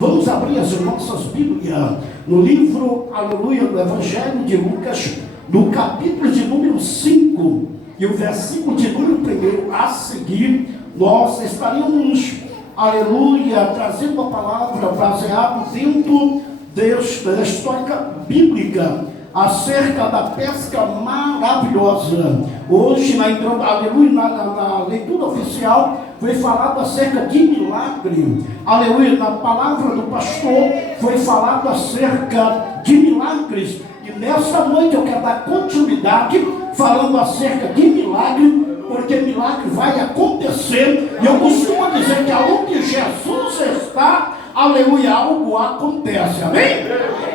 Vamos abrir as nossas Bíblias no livro, aleluia, do Evangelho de Lucas, no capítulo de número 5 e o versículo de número 1 a seguir. Nós estaríamos, aleluia, trazendo a palavra baseada dentro da história bíblica acerca da pesca maravilhosa. Hoje, aleluia, na leitura oficial, foi falado acerca de milagre. Aleluia, na palavra do pastor foi falado acerca de milagres. E nesta noite eu quero dar continuidade falando acerca de milagre, porque milagre vai acontecer. E eu costumo dizer que aonde Jesus está, aleluia, algo acontece. Amém?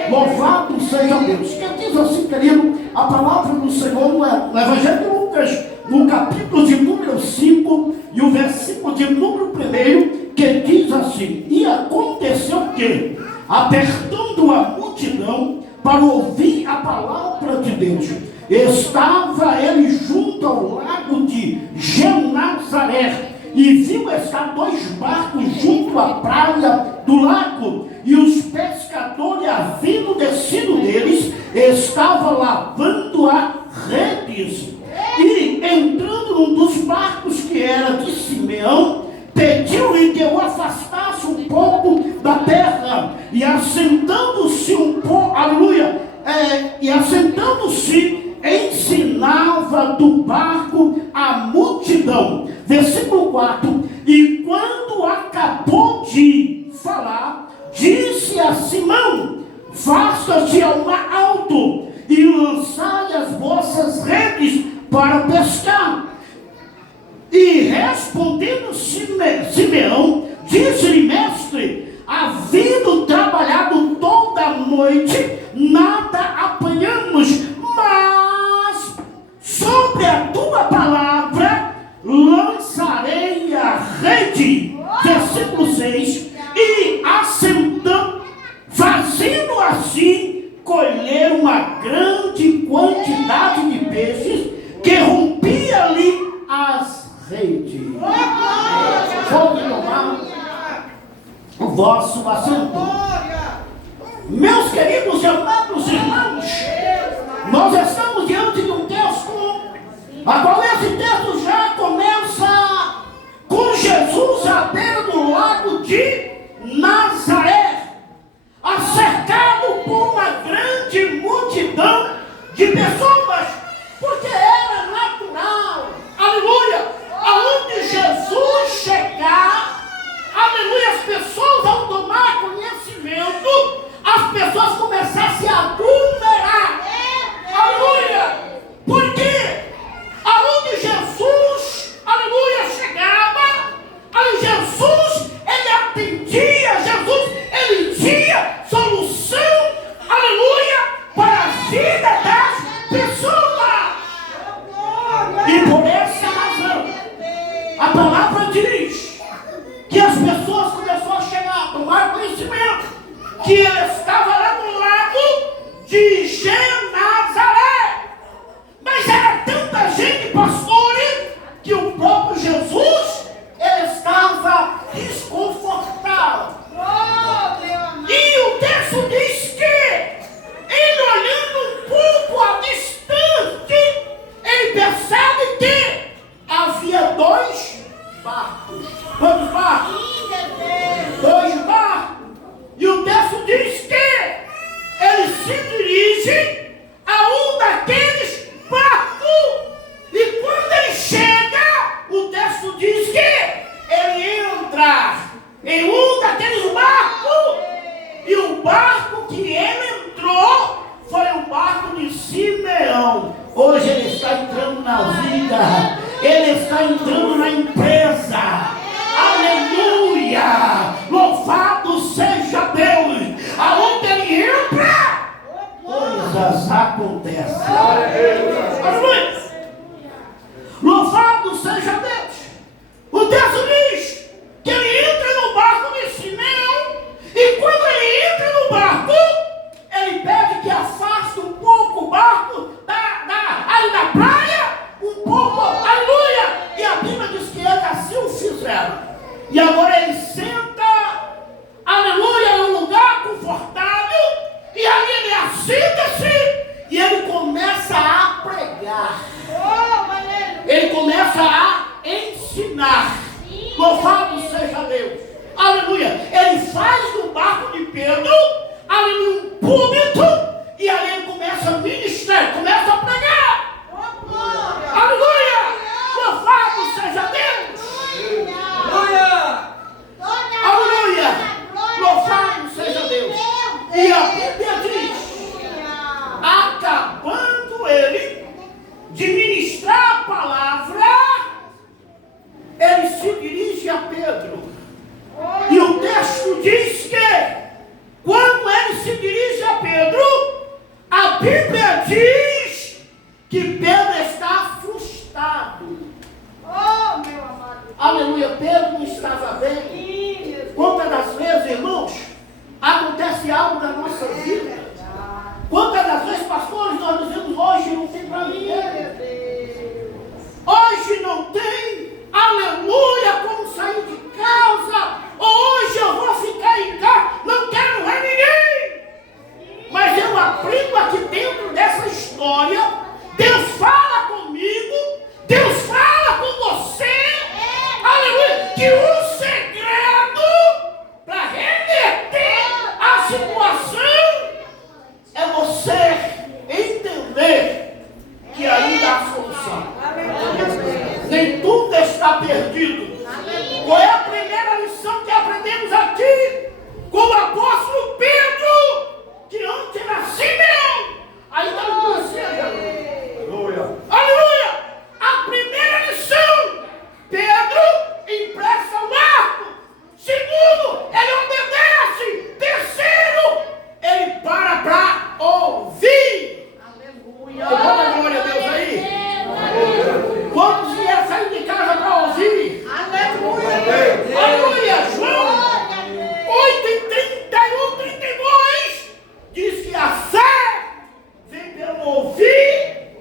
Louvado seja Deus. Quem diz assim, querido, a palavra do Senhor no Evangelho de Lucas, no capítulo de número 5 e o versículo de número 1, que diz assim: e aconteceu que, apertando a multidão para ouvir a palavra de Deus, estava ele junto ao lago de Genazaré, e viu estar 2 barcos junto à praia do lago, e os pescadores, havendo descido deles, estavam lavando as redes. E entrando num dos barcos, que era de Simeão, pediu-lhe que o afastasse um pouco da terra, e assentando-se um pouco, aleluia, e assentando-se, ensinava do barco a multidão. Versículo 4: e quando acabou de falar, disse a Simão: faça-te ao mar alto e lançai as vossas redes para pescar. E respondendo Simeão, disse-lhe: mestre, havendo trabalhado toda a noite, nada apanhamos, mas sobre a tua palavra lançarei a rede. Versículo 6: e assentando, fazendo assim, colher uma grande quantidade de peixes, que rompia ali as redes. Pode tomar o vosso assento. Meus queridos e amados irmãos, nós estamos diante de um texto, a qual esse texto já começa com Jesus à beira do lago de Nazaré, cercado por uma grande multidão de pessoas, porque era natural, aleluia, aonde Jesus chegar, aleluia, as pessoas, ao tomar conhecimento, as pessoas começassem a aglomerar, aleluia, porque aonde Jesus, aleluia, chegava, Jesus, ele atendia, Jesus, ele tinha solução, aleluia, para a vida das pessoas. E por essa razão, a palavra diz que as pessoas começaram a chegar, a tomar conhecimento que ele estava lá no lago de Genazaré. Mas era tanta gente, pastores, que o próprio Jesus, ele estava desconfortável. E o texto diz que ele, olhando um pouco à distante, ele percebe que havia 2 barcos. Quantos barcos? 2 barcos. E o texto diz que ele se dirige a um daqueles barcos. E quando ele chega, o texto diz que ele entra em um daqueles barcos. E o barco que ele entrou foi o barco de Simeão. Hoje ele está entrando na vida, ele está entrando na empresa. Aleluia! Louvado seja Deus! Aonde ele entra, coisas acontecem. Aleluia! Louvado seja Deus! O texto diz que ele entra no barco de Simeão, e quando ele entra no barco, ele pede que afaste um pouco o barco aí da praia, um pouco, aleluia, e a Bíblia diz que eles assim o fizeram. E agora ele senta diz que Pedro está frustrado. Oh, meu amado. Aleluia, Pedro não estava bem. Quantas das vezes, irmãos, acontece algo na nossa vida? Quantas das vezes, pastores, nós dizemos, hoje não tem para ninguém. Hoje não tem, aleluia, como sair de casa. Hoje eu vou ficar em casa, não quero ver ninguém. Mas eu aprendo aqui dentro dessa história, Deus fala comigo, Deus fala com você, aleluia, que o segredo para reverter a situação é você entender que ainda há solução. Nem tudo está perdido. Qual é a primeira lição que aprendemos aqui com o apóstolo Pedro? Que antes era Simeão, ainda não conhecia Jesus. Aleluia! A primeira lição, Pedro empresta o arco. Segundo, ele obedece. Terceiro, ele para ouvir. Aleluia! Glória a Deus aí. Quantos iam sair de casa para ouvir? Aleluia! Aleluia! João 8:31, 32 diz que a fé vem pelo ouvir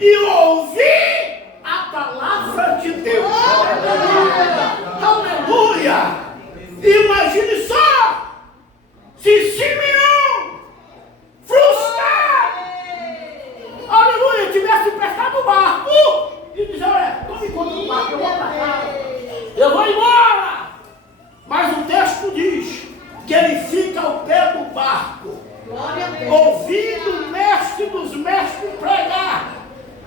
e ouvir a palavra de Deus. Aleluia! Imagine só se Simeão, frustrado, aleluia, tivesse emprestado o barco e dizer, olha, tome conta do barco, eu vou para casa, eu vou embora. Mas o texto diz que ele fica ao pé do barco, ouvindo o mestre dos mestres pregar.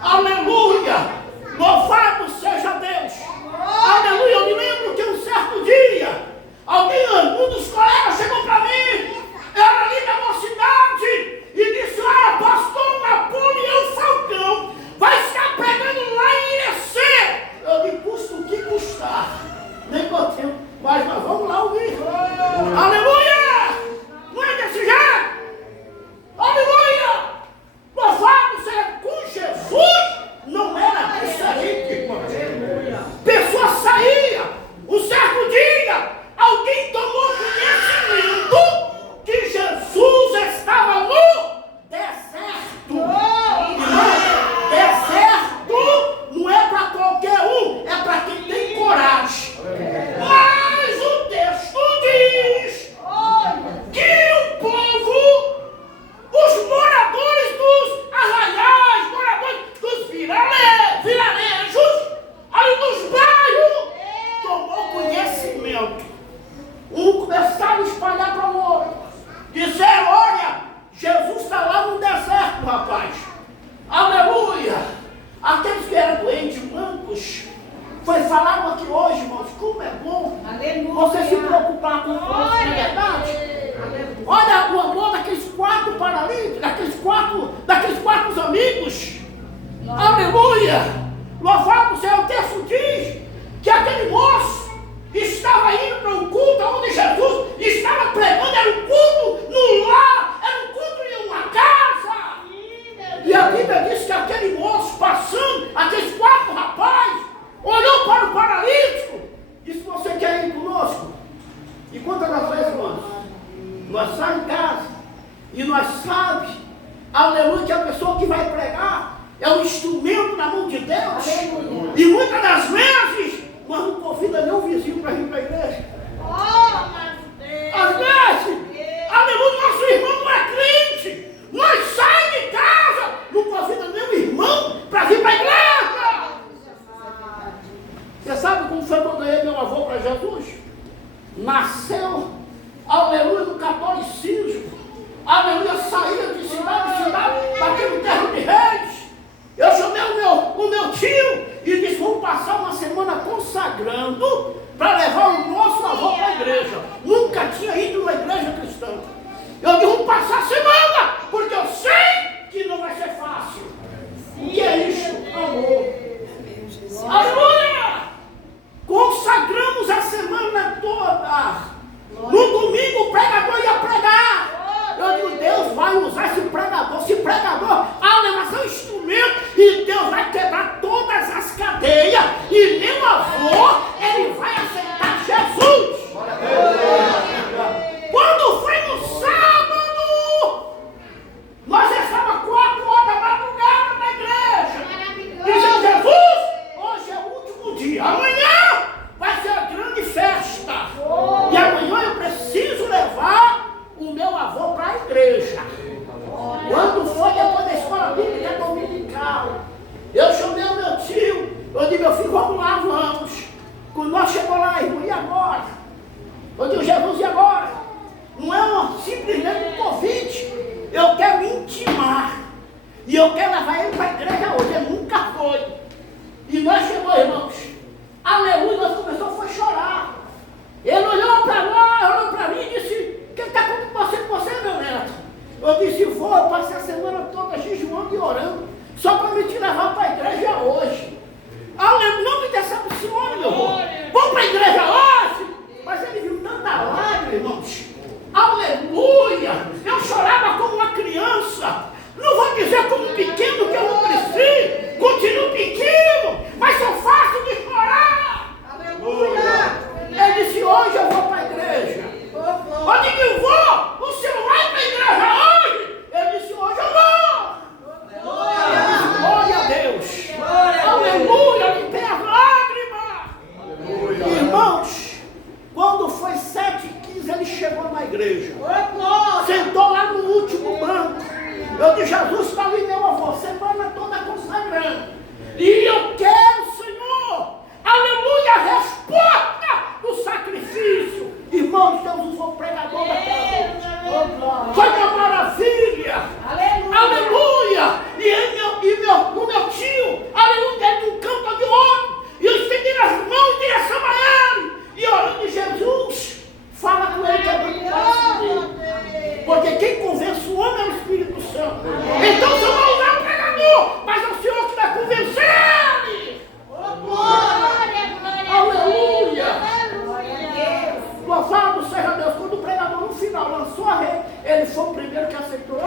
Aleluia! Louvado seja Deus! Aleluia! Eu me lembro que um certo dia, um dos colegas chegou para mim, era ali da mocidade, e disse, olha, pastor Napoleão Falcão vai ficar pregando lá em Irecê. Eu me custa o que custar. Nem contento, mas nós vamos lá ouvir. Aleluia! Não é desse jeito? Aleluia! Louvado seja com Jesus, não era diferente, irmão. Pessoa saía, um certo dia, alguém tomou conhecimento que Jesus estava no deserto. Deserto não é para qualquer um, é para quem tem coragem. Mas o texto diz que o povo, os moradores dos arraiais, moradores dos vilarejos, ali dos bairros, tomou conhecimento. Um começaram a espalhar para o outro. Disseram, olha, Jesus está lá no deserto, rapaz. Aleluia. Aqueles que eram doentes, mancos, falaram aqui hoje, irmãos, como é bom você se preocupar com o próximo, não é verdade? Olha o amor daqueles 4 paralíticos, daqueles quatro amigos. Aleluia! Louvado seja, o texto diz que aquele moço estava indo para um culto onde Jesus estava pregando, era um culto no lar, era um culto em uma casa. E a Bíblia diz que aquele moço passando, aqueles 4 rapazes, olhou para o paralítico, disse, você quer ir conosco? E quantas das vezes, irmãos, nós saímos em casa e nós sabemos, aleluia, que a pessoa que vai pregar é um instrumento na mão de Deus. Aleluia. E muitas das vezes nós não convidamos nem o vizinho para vir para a igreja. Às vezes, aleluia, nosso irmão não é crente, nós saímos de casa, não convidamos nem o irmão para vir para a igreja. Você sabe como foi quando eu ganhei meu avô para Jesus? Nasceu, aleluia, no catolicismo, aleluia, saía de cidade em cidade, daquele terro de reis. Eu chamei o meu tio e disse, vamos passar uma semana consagrando para levar o nosso avô para a igreja. Nunca tinha ido numa igreja cristã. Eu disse, vamos passar a semana, porque eu sei que não vai ser fácil. O que é isso? Amor. Aleluia! Consagramos a semana toda. No domingo o pregador ia pregar. Eu digo, Deus vai usar esse pregador. Se pregador eu quero levar ele para a igreja hoje. Ele nunca foi. E nós chegamos, irmãos. Aleluia, nós começamos a chorar. Ele olhou para nós, olhou para mim e disse: o que está acontecendo com você, meu neto? Eu disse: vou, eu passei a semana toda jejuando e orando, só para me te levar para a igreja hoje. Aleluia, não me decepcione, meu irmão. Vamos para a igreja hoje. Mas ele viu tanta lágrima, irmãos. Aleluia! Eu chorava como uma criança. Não vou dizer como um pequeno que eu não cresci. Continuo pequeno, mas sou fácil de chorar. Aleluia! Ele disse: hoje eu vou para a igreja. Eu digo: vou. O senhor vai para a igreja hoje? Ele disse: hoje eu vou. Glória a Deus. Aleluia! Limpei as lágrimas. Irmãos, quando foi 7h15, ele chegou na igreja. Sentou lá no último banco. Eu disse: Jesus, está ali meu avô, semana toda consagrando. E eu quero, Senhor, aleluia, a resposta do sacrifício. Irmãos, Deus usou o pregador daquela noite. Foi uma maravilha. Aleluia. E o meu tio, aleluia, de um canto ou de outro. E eu estendi as mãos em direção a ele. E orando: Jesus, fala com ele, quebrando o coração dele. Porque quem convence o homem é o Espírito Santo. Então você vai usar o pregador, mas é o Senhor que vai convencer ele. Aleluia. Louvado seja Deus. Quando o pregador no final lançou a rede, ele foi o primeiro que aceitou.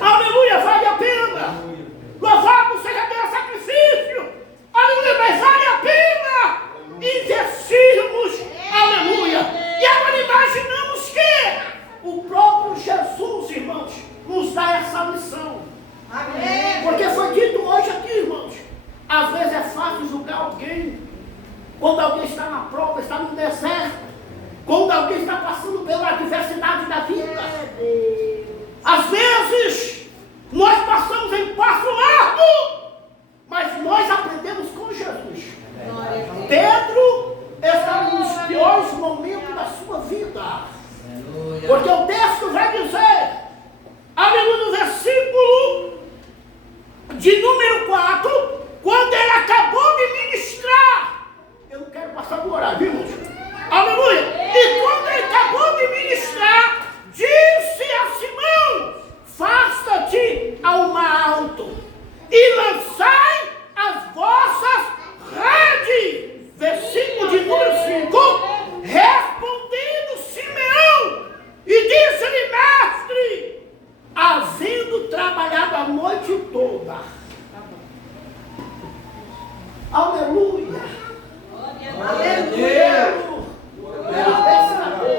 Aleluia, vale a pena. Louvado seja Deus, sacrifício. Aleluia, mas vale a pena investirmos. Aleluia. E agora imaginamos que o próprio Jesus, irmãos, nos dá essa lição. Amém. Porque foi dito hoje aqui, irmãos, às vezes é fácil julgar alguém quando alguém está na prova, está no deserto, quando alguém está passando pela adversidade da vida. Às vezes nós passamos em passo largo, mas nós aprendemos com Jesus. Pedro está nos piores momentos da sua vida. Porque o texto vai dizer, aleluia, no versículo de número 4, quando ele acabou de ministrar. Eu não quero passar do horário, viu, irmãos? Aleluia! E quando ele acabou de ministrar, disse a Simão: afasta-te ao mar alto e lançai as vossas redes. Versículo de número 5. Respondendo Simeão, e disse-lhe: mestre, havendo trabalhado a noite toda. Aleluia! Aleluia! Era pescador.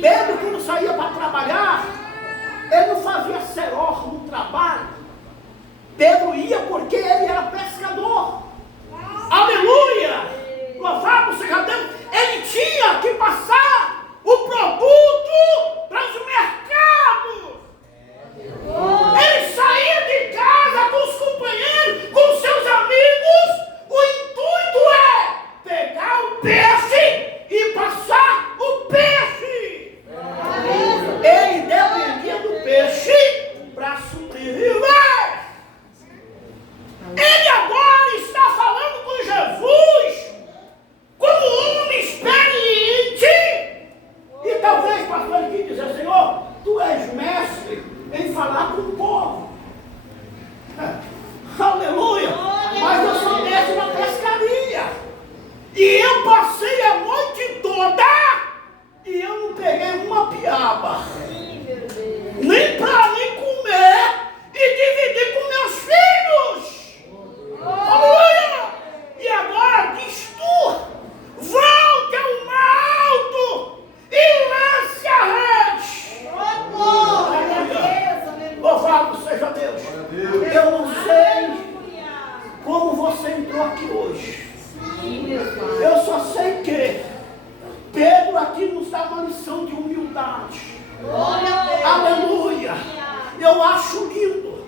Pedro, quando saía para trabalhar, ele não fazia seror no trabalho. Pedro ia porque ele era pescador. Aleluia! Louvado seja Deus! Ele tinha que passar o produto para os mercados. Ele saía de casa com os companheiros, com seus amigos. O intuito é pegar o peixe e passar o peixe. Ele dependia do peixe para sobreviver. Ele agora está falando com Jesus como um homem experiente. E talvez, pastor, aqui dizer: Senhor, tu és mestre em falar com o povo. Aleluia! Mas eu sou mestre na pescaria. E eu passei a noite toda e eu não peguei uma piaba. Nem para mim comer e dividir com meus filhos. Aleluia! E agora diz tu: volte ao mar alto e lance a rede. Louvado seja Deus. Eu não sei como você entrou aqui hoje. Eu só sei que Pedro aqui nos dá uma lição de humildade. Aleluia! Eu acho lindo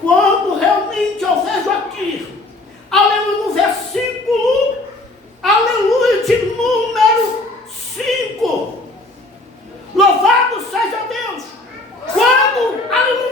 quando realmente eu vejo aqui, aleluia, no versículo, aleluia, de número 5. Louvado seja Deus! Quando, aleluia,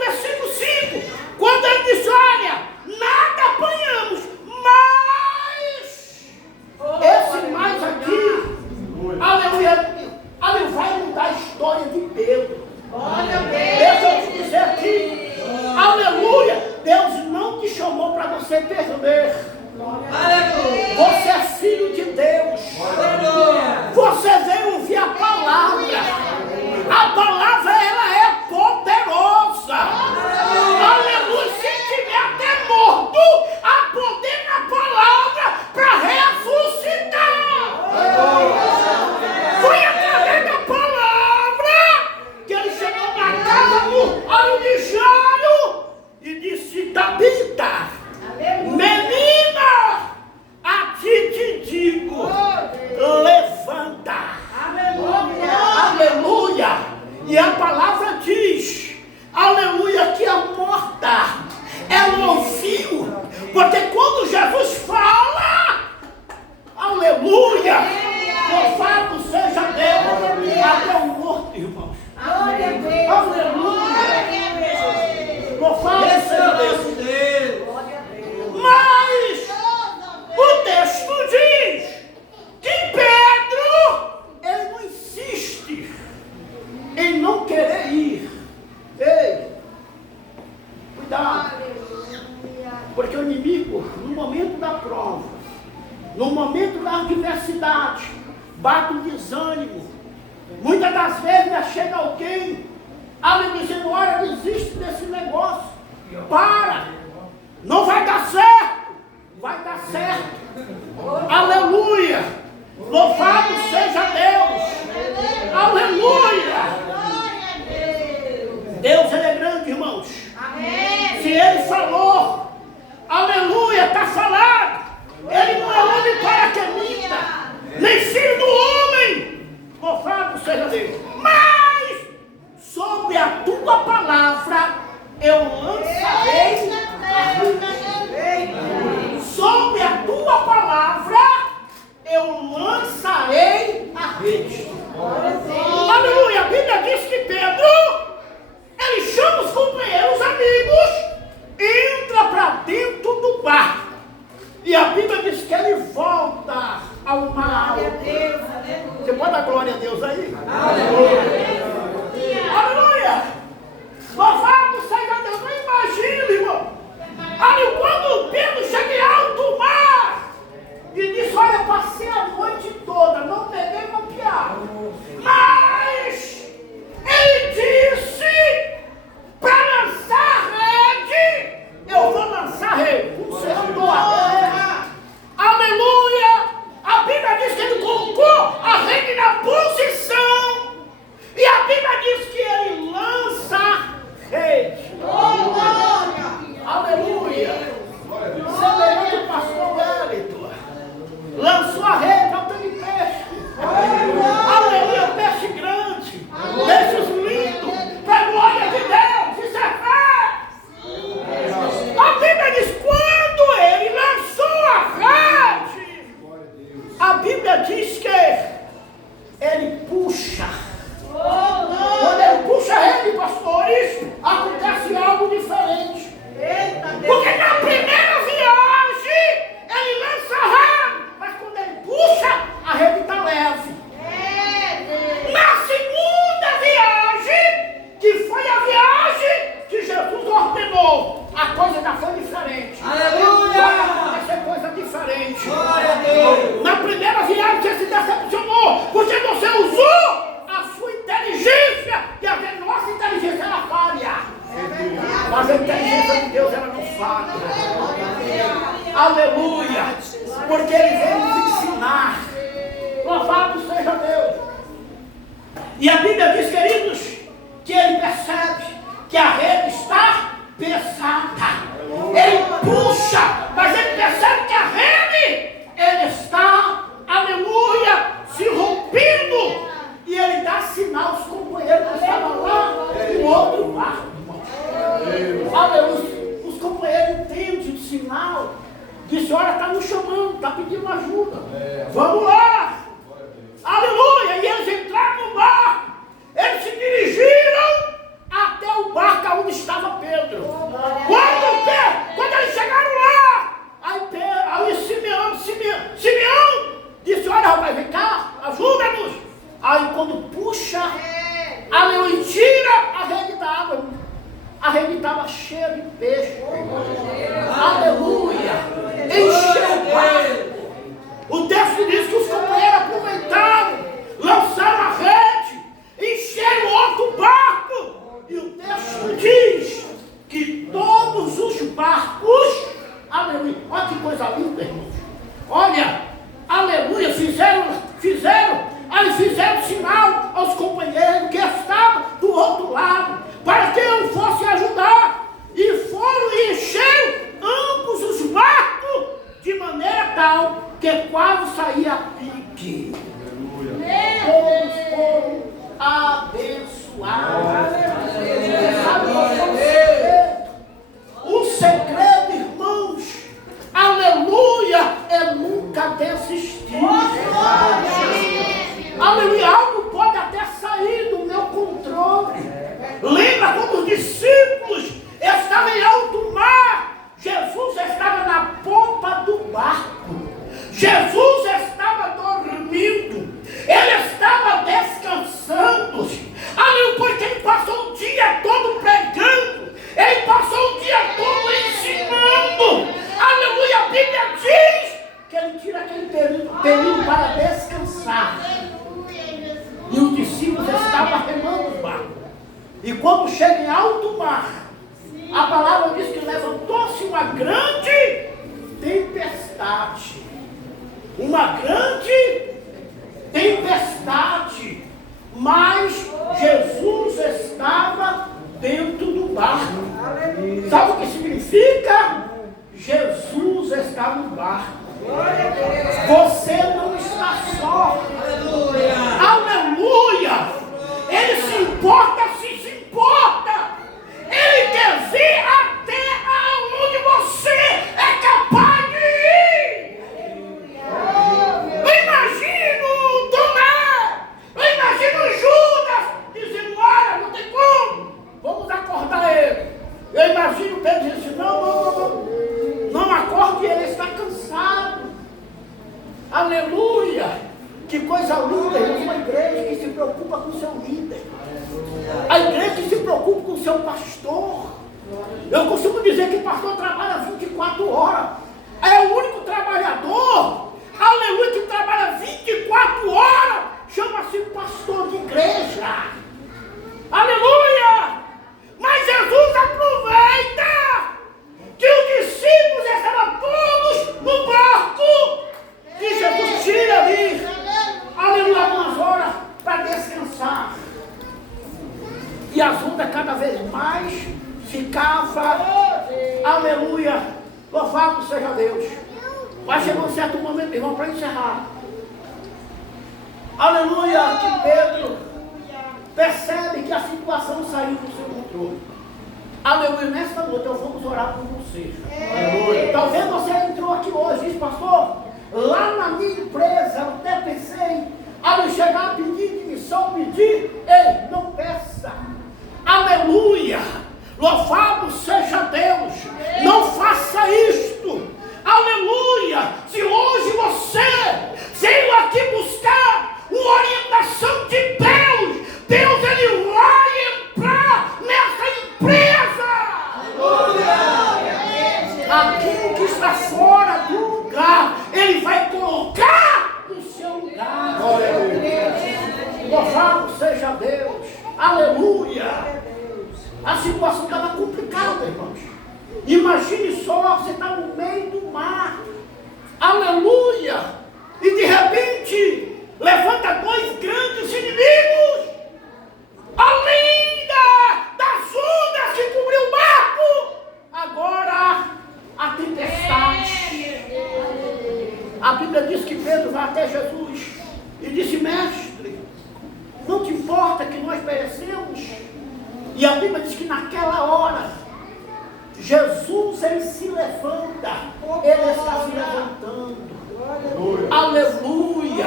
não querer ir. Ei, cuidado. Porque o inimigo, no momento da prova, no momento da adversidade, bate o desânimo. Muitas das vezes chega alguém, ali dizendo, olha, desiste desse negócio. Para! Não vai dar certo! Vai dar certo! Aleluia! Louvado seja Deus! Aleluia! Deus, Ele é grande, irmãos. Amém. Se Ele falou, aleluia, está falado. Ele não é homem para que minta, nem filho do homem. Louvado seja Deus. Mas, sobre a tua palavra, eu lançarei sobre a tua palavra, eu lançarei a rede. Aleluia, a Bíblia diz que Pedro, ele chama os companheiros amigos, entra para dentro do barco. E a Bíblia diz que ele volta ao mar. Você pode dar glória a Deus aí? Aleluia! Louvado seja Deus! Não imagina, irmão! Ali quando Pedro chega em alto mar e disse, olha, passei a noite toda, não peguei uma piada. Mas ele disse para lançar rede, eu vou lançar rede. O Senhor do aleluia! A Bíblia diz que ele colocou a rede na posição. E a Bíblia diz que ele lança rede. Aleluia! Semelhante ao pastor Wellington. Lançou a rede ao tanto de peixe. Aleluia! Peixe grande. Peixes lindos. Para a glória de Deus. Isso é fé. A Bíblia diz quando ele lançou a rede. A Bíblia diz que ele puxa. Quando ele puxa a rede, pastores, acontece algo diferente. Porque na primeira viagem, ele lança a rede, mas quando ele puxa, a rede está leve. Na segunda viagem, que foi a viagem que Jesus ordenou, a coisa já foi diferente. Aleluia! Vai acontecer coisa diferente. Glória a Deus! Na primeira viagem você se decepcionou, porque você usou a sua inteligência, e a nossa inteligência era falha. Mas a inteligência de Deus ela não falha. Aleluia! Porque Ele veio nos ensinar. Louvado seja Deus. E a Bíblia diz, queridos, que ele percebe que a rede está pesada. Ele puxa, mas ele percebe que a rede, ele está, aleluia, se rompendo. E ele dá sinal aos companheiros que estavam lá no outro barco. Aleluia. Os companheiros entendem o sinal. Disse, olha, está nos chamando, está pedindo ajuda. Vamos lá. Aleluia. E eles entraram no barco. Eles se dirigiram até o barco onde estava Pedro. Quando eles chegaram lá, aí Simeão disse, olha, rapaz, vem cá, ajuda-nos. Aí quando puxa, aleluia, tira a rede da água. A rede estava cheia de peixe. Aleluia. Encheu o barco. O texto diz que os companheiros aproveitaram, lançaram a rede, encheram outro barco. E o texto diz que todos os barcos, aleluia, olha que coisa linda, irmãos. Olha, aleluia, fizeram sinal aos companheiros que estavam do outro lado, para que eu fosse ajudar. E foram e encheram ambos os barcos, de maneira tal que quase saía a pique. Todos foram abençoados. O segredo, irmãos, aleluia, é nunca desistir. Aleluia, algo pode até sair do meu controle. Lembra quando os discípulos estavam em alto mar? Jesus estava na popa do barco. Jesus estava E os discípulos estavam remando o barco. E quando chega em alto mar, a palavra diz que levantou-se uma grande tempestade. Uma grande tempestade. Mas Jesus estava dentro do barco. Sabe o que significa? Jesus está no barco. Você não está só. Aleluia! Ele se importa, se importa. Ele quer ver até aonde você é capaz de ir. Eu imagino Tomé, eu imagino Judas dizendo: olha, não tem como, vamos acordar ele. Eu imagino Pedro dizendo: não acorde, ele está cansado. Aleluia! Que coisa linda, irmãos, uma igreja que se preocupa com o seu líder. A igreja que se preocupa com o seu pastor. Eu costumo dizer que o pastor trabalha 24 horas. É o único trabalhador, aleluia, que trabalha 24 horas. Chama-se pastor de igreja. Aleluia! Mas Jesus aproveita que os discípulos estavam todos no barco. E Jesus tira ali, aleluia, algumas horas para descansar. E as ondas cada vez mais ficava, aleluia, louvado seja Deus. Mas chegou um certo momento, irmão, para encerrar. Aleluia, que Pedro percebe que a situação saiu do seu controle. Aleluia, nesta noite eu vamos orar por você. Aleluia. Talvez você entrou aqui hoje e diz: pastor, lá na minha empresa eu até pensei ao chegar a pedir demissão, pedir. Ei, não peça. Aleluia, louvado seja Deus. Não faça isto. Aleluia, se hoje você veio aqui buscar uma orientação de Deus, Deus ele vai entrar nessa empresa. Aquilo que está fora do lugar, ele vai colocar no seu lugar. Louvado seja Deus. Aleluia. A situação estava complicada, irmãos. Imagine só, você está no meio do mar. Aleluia. E de repente levanta dois grandes inimigos. Além das ondas que cobriu o barco, agora a tempestade. A Bíblia diz que Pedro vai até Jesus e disse: mestre, não te importa que nós perecemos? E a Bíblia diz que naquela hora Jesus ele se levanta, ele está se levantando. Aleluia!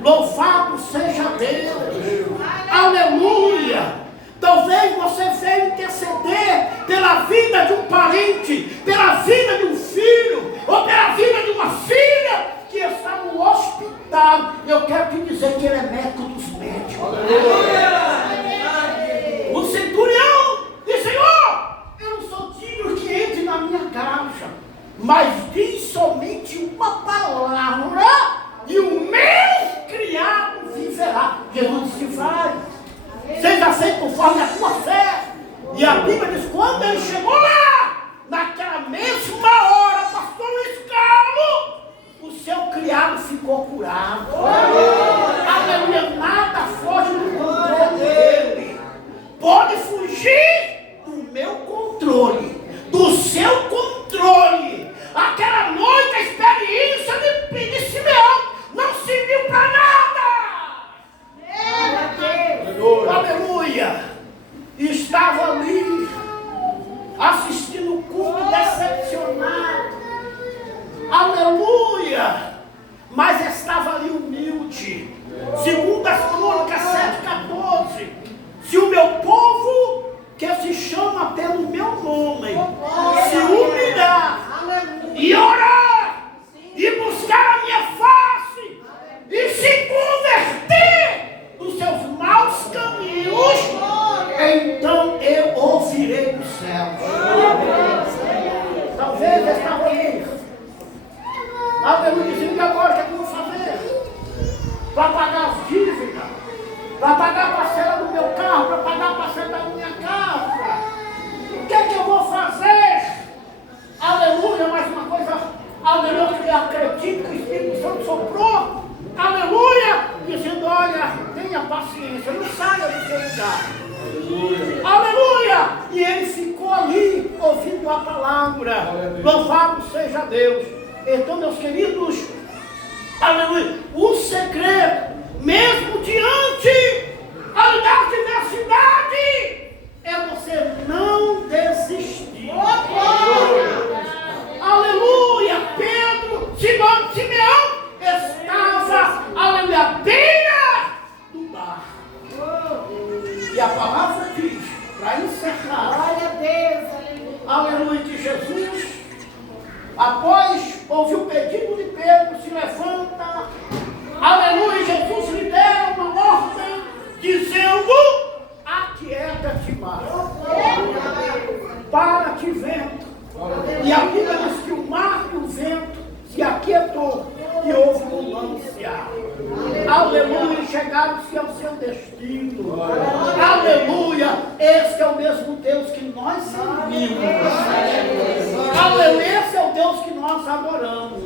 Louvado seja Deus! Aleluia! Talvez você veio interceder pela vida de um parente, pela vida de um filho, ou pela vida de uma filha que está no hospital. Eu quero te dizer que ele é médico dos médicos. O centurião disse: Senhor, eu não sou digno que entre na minha casa, mas diz somente uma palavra e o meu criado viverá. Jesus disse: vai, seja feito conforme a tua fé. E a Bíblia diz: quando ele chegou lá, naquela mesma hora, pastor Luiz Carlos, o seu criado ficou curado. Aleluia, nada foge do controle dele. Pode fugir do meu controle, do seu controle. Aquela noite a experiência de Simeão não serviu para nada. Aleluia. Estava ali assistindo o culto decepcionado. Aleluia. Mas estava ali humilde. Segundo as Crônicas 7:14, se o meu povo, que se chama pelo meu nome, se humilhar e orar e buscar a minha face e se converter dos seus maus caminhos, então eu ouvirei dos céus. Talvez estava ali. Aleluia, dizendo: e agora o que eu vou fazer? Para pagar as dívidas. paciência, não saia do seu lugar. Aleluia! E ele ficou ali, ouvindo a palavra. Louvado seja Deus. Então, meus queridos, aleluia, o segredo, mesmo diante da adversidade, é você não desistir. Aleluia! Pedro, Simeão estava, aleluia, à beira do mar. E a palavra diz, para encerrar, Glória a Deus, aleluia. aleluia, que Jesus, após ouvir o pedido de Pedro, se levanta, aleluia, Jesus lhe deu uma ordem, dizendo, aquieta-te, mar, para-te vento. E a Bíblia diz que o mar e o vento se aquietou e houve mudança. Aleluia, chegaram-se ao seu destino. Aleluia, esse é o mesmo Deus que nós servimos. Aleluia, esse é o Deus que nós adoramos.